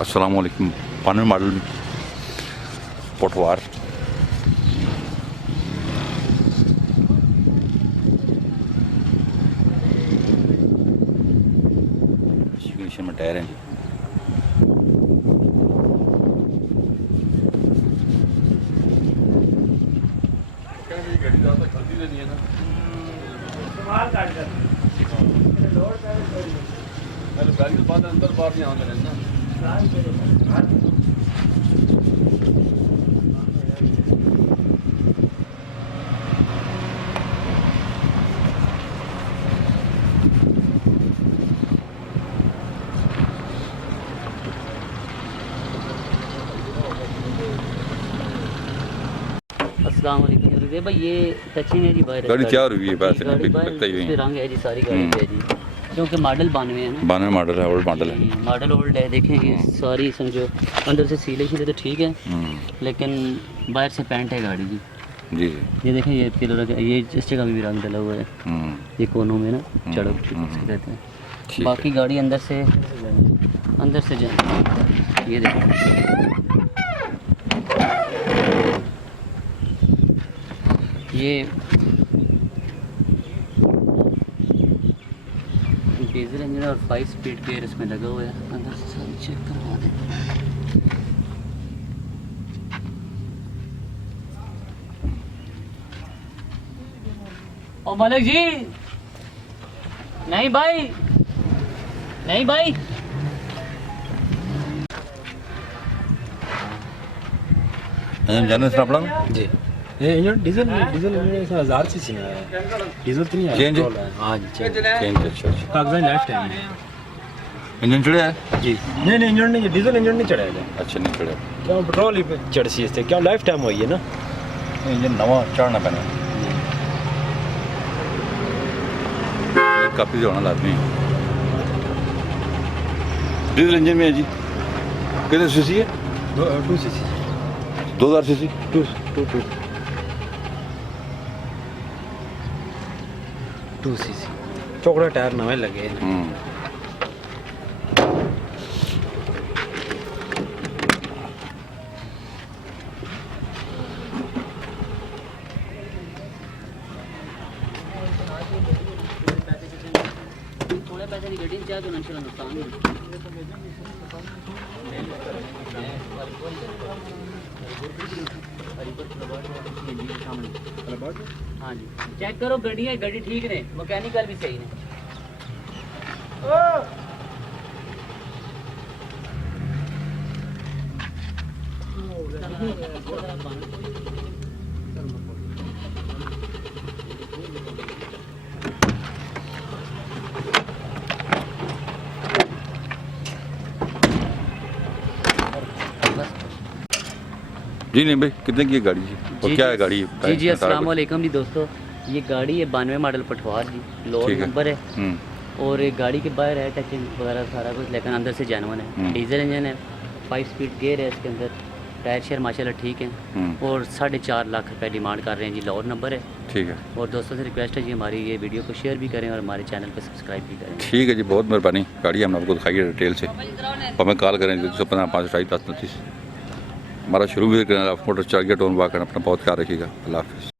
अस्सलाम वालेकुम। 92 मॉडल पटवार कंडीशन में टायर हैं जी। अंदर बाहर नहीं आने देना। अस्सलाम वालेकुम भाई, ये टचिंग है जी बाहर। गाड़ी तैयार हुई है, पैसे गाड़ी नहीं बाहर लगता ही इसमें रंग है जी, सारी गाड़ी पे है जी, क्योंकि मॉडल 92 है ना। 92 मॉडल है, ओल्ड मॉडल है। मॉडल ओल्ड है, देखेंगे सारी समझो अंदर से सीले शीले तो ठीक है, लेकिन बाहर से पेंट है गाड़ी की जी। ये देखें, ये पिलर ये इस जगह में भी रंग डला हुआ है, ये कोनों में ना चढ़क कहते हैं। बाकी गाड़ी अंदर से जाए, ये देखें, ये डीजल इंजन और 5 स्पीड गेयर इसमें लगा हुआ है। अंदर से सारी चेक करवा दें। ओ मालिक जी, नहीं भाई, नहीं भाई, जाने से अपना जी। ये इंजन डीजल इंजन इसमें 1000 सीसी में है, डीजल तो नहीं है। चेंज? हाँ जी, चेंज। अच्छा। कागजात लाइफ टाइम है। इंजन चढ़ा है जी नहीं, इंजन नहीं, डीजल इंजन नहीं चढ़ाएगा। अच्छा, नहीं चढ़ा। क्यों पेट्रोल ही पे चढ़ सी इससे क्या लाइफ टाइम हुई है ना। इंजन नवा चढ़ना पैना काफ़ी होना लाजमी। डीजल इंजन में है जी। कितने सीसी है? 2 सीसी 2000 सीसी। 2 सीसी चौकड़ा टायर नवे लगे हैं। थोड़े पैसे की गड्डी चाहे तो इंशाल्लाह नुकसान नहीं। हाँ जी, चेक करो गड्डी है, गड्डी ठीक ने, मैकेनिकल भी सही ने। जी नहीं भाई, कितने की है गाड़ी जी? और क्या है गाड़ी? जी अस्सलाम वालेकुम जी दोस्तों, ये गाड़ी है 92 मॉडल पटवार जी, लोड नंबर है और एक गाड़ी के बाहर है टचिंग वगैरह सारा कुछ, लेकिन अंदर से जेन्युइन है। डीजल इंजन है, 5 स्पीड गेयर है इसके अंदर, टायर शेयर माशाल्लाह ठीक है और 4.5 लाख रुपए डिमांड कर रहे हैं जी। लोड नंबर है, ठीक है। और दोस्तों से रिक्वेस्ट है जी, हमारी ये वीडियो को शेयर भी करें और हमारे चैनल को सब्सक्राइब भी करें। ठीक है जी, बहुत मेहरबानी। गाड़ी हमने आपको दिखाई है डिटेल से, और हमें कॉल करें 215 528 10 29। हमारा शुरू भी करना, आप मोटर चार्ज टोन वाक करना। अपना बहुत ख्याल रखिएगा। अल्लाह हाफ़िज़।